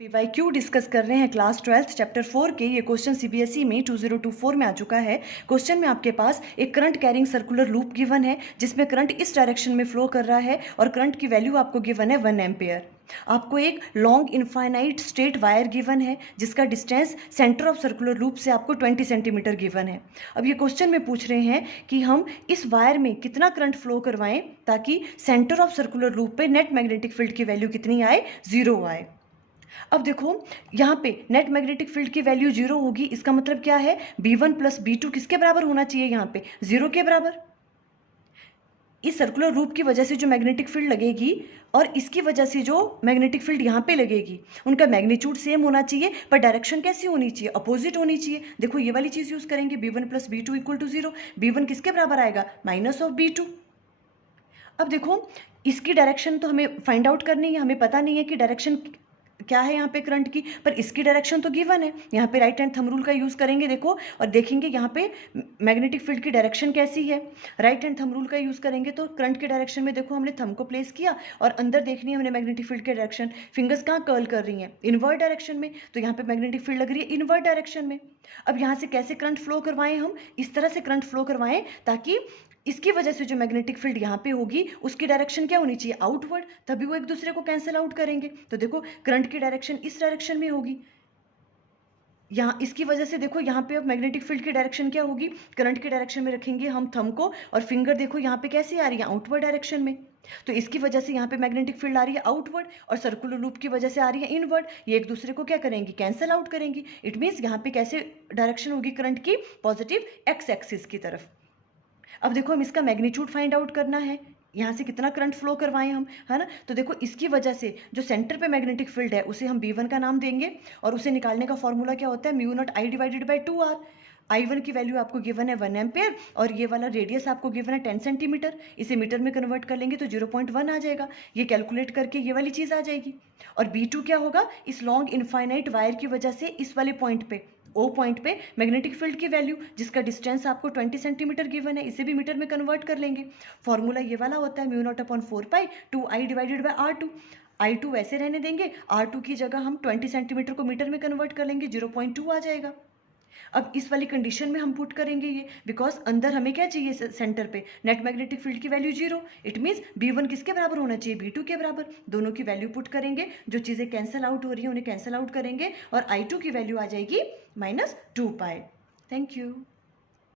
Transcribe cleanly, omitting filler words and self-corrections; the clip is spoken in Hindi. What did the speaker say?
पीवाईक्यू डिस्कस कर रहे हैं क्लास 12 चैप्टर 4 के। ये क्वेश्चन सीबीएसई में 2024 में आ चुका है। क्वेश्चन में आपके पास एक current carrying circular loop given है जिसमें करंट इस डायरेक्शन में फ्लो कर रहा है और करंट की वैल्यू आपको गिवन है 1 एम्पेयर। आपको एक long infinite straight wire given है जिसका distance centre of circular loop से आपको 20 सेंटीमीटर गिवन है। अब ये क्वेश्चन में पूछ रहे हैं कि हम इस वायर में कितना करंट फ्लो करवाएं ताकि सेंटर ऑफ सर्कुलर लूप पे नेट मैग्नेटिक फील्ड की वैल्यू कितनी आए, 0 आए। अब देखो यहाँ पे नेट मैग्नेटिक फील्ड की वैल्यू 0 होगी। इसका मतलब क्या है, B1 प्लस B2 किसके बराबर होना चाहिए, यहाँ पे 0 के बराबर। इस सर्कुलर लूप की वजह से जो मैग्नेटिक फील्ड लगेगी और इसकी वजह से जो मैग्नेटिक फील्ड यहाँ पे लगेगी, उनका मैग्नीट्यूड सेम होना चाहिए, पर डायरेक्शन कैसी होनी चाहिए, अपोजिट होनी चाहिए। देखो ये वाली चीज़ यूज़ करेंगे, B1 plus B2 equal to 0। B1 किसके बराबर आएगा, माइनस ऑफ B2। अब देखो इसकी डायरेक्शन तो हमें फाइंड आउट करनी है, हमें पता नहीं है कि डायरेक्शन क्या है यहाँ पे करंट की, पर इसकी डायरेक्शन तो गिवन है। यहाँ पे राइट हैंड थंब रूल का यूज़ करेंगे देखो, और देखेंगे यहाँ पे मैग्नेटिक फील्ड की डायरेक्शन कैसी है। राइट हैंड थंब रूल का यूज़ करेंगे तो करंट के डायरेक्शन में देखो हमने थंब को प्लेस किया और अंदर देखनी है हमने मैग्नेटिक फील्ड की डायरेक्शन। फिंगर्स कहाँ कर्ल कर रही हैं, इनवर्ट डायरेक्शन में, तो यहाँ पे मैग्नेटिक फील्ड लग रही है इनवर्ट डायरेक्शन में। अब यहाँ से कैसे करंट फ्लो करवाएं, हम इस तरह से करंट फ्लो करवाएं ताकि इसकी वजह से जो मैग्नेटिक फील्ड यहाँ पे होगी उसकी डायरेक्शन क्या होनी चाहिए, आउटवर्ड, तभी वो एक दूसरे को कैंसिल आउट करेंगे। तो देखो करंट की डायरेक्शन इस डायरेक्शन में होगी, यहाँ इसकी वजह से देखो यहाँ पे अब मैग्नेटिक फील्ड की डायरेक्शन क्या होगी, करंट की डायरेक्शन में रखेंगे हम थंब को, और फिंगर देखो यहाँ पे कैसे आ रही है, आउटवर्ड डायरेक्शन में। तो इसकी वजह से यहाँ पे मैग्नेटिक फील्ड आ रही है आउटवर्ड और सर्कुलर लूप की वजह से आ रही है इनवर्ड। ये एक दूसरे को क्या करेंगी, कैंसिल आउट करेंगी। इट मीन्स यहाँ पे कैसे डायरेक्शन होगी करंट की, पॉजिटिव एक्स एक्सिस की तरफ। अब देखो हम इसका मैग्नीट्यूड फाइंड आउट करना है, यहाँ से कितना करंट फ्लो करवाएं हम, है ना। तो देखो इसकी वजह से जो सेंटर पे मैग्नेटिक फील्ड है उसे हम B1 का नाम देंगे, और उसे निकालने का फॉर्मूला क्या होता है, mu naught I divided by 2R। I1 की वैल्यू आपको गिवन है 1 एम्पेयर और ये वाला रेडियस आपको गिवन है 10 सेंटीमीटर। इसे मीटर में कन्वर्ट कर लेंगे तो 0.1 आ जाएगा। ये कैलकुलेट करके ये वाली चीज़ आ जाएगी। और B2 क्या होगा, इस लॉन्ग इनफाइनाइट वायर की वजह से इस वाले पॉइंट पे, O पॉइंट पे मैग्नेटिक फील्ड की वैल्यू, जिसका डिस्टेंस आपको 20 सेंटीमीटर गिवन है, इसे भी मीटर में कन्वर्ट कर लेंगे। फॉर्मूला ये वाला होता है mu naught upon 4 pi 2I divided by R2। I2 वैसे रहने देंगे, R2 की जगह हम 20 सेंटीमीटर को मीटर में कन्वर्ट कर लेंगे, 0.2 आ जाएगा। अब इस वाली कंडीशन में हम पुट करेंगे ये, बिकॉज अंदर हमें क्या चाहिए, सेंटर पे नेट मैग्नेटिक फील्ड की वैल्यू 0। इट मीन्स B1 किसके बराबर होना चाहिए, B2 के बराबर। दोनों की वैल्यू पुट करेंगे, जो चीज़ें कैंसिल आउट हो रही हैं उन्हें कैंसिल आउट करेंगे, और I2 की वैल्यू आ जाएगी -2 पाई। Thank you.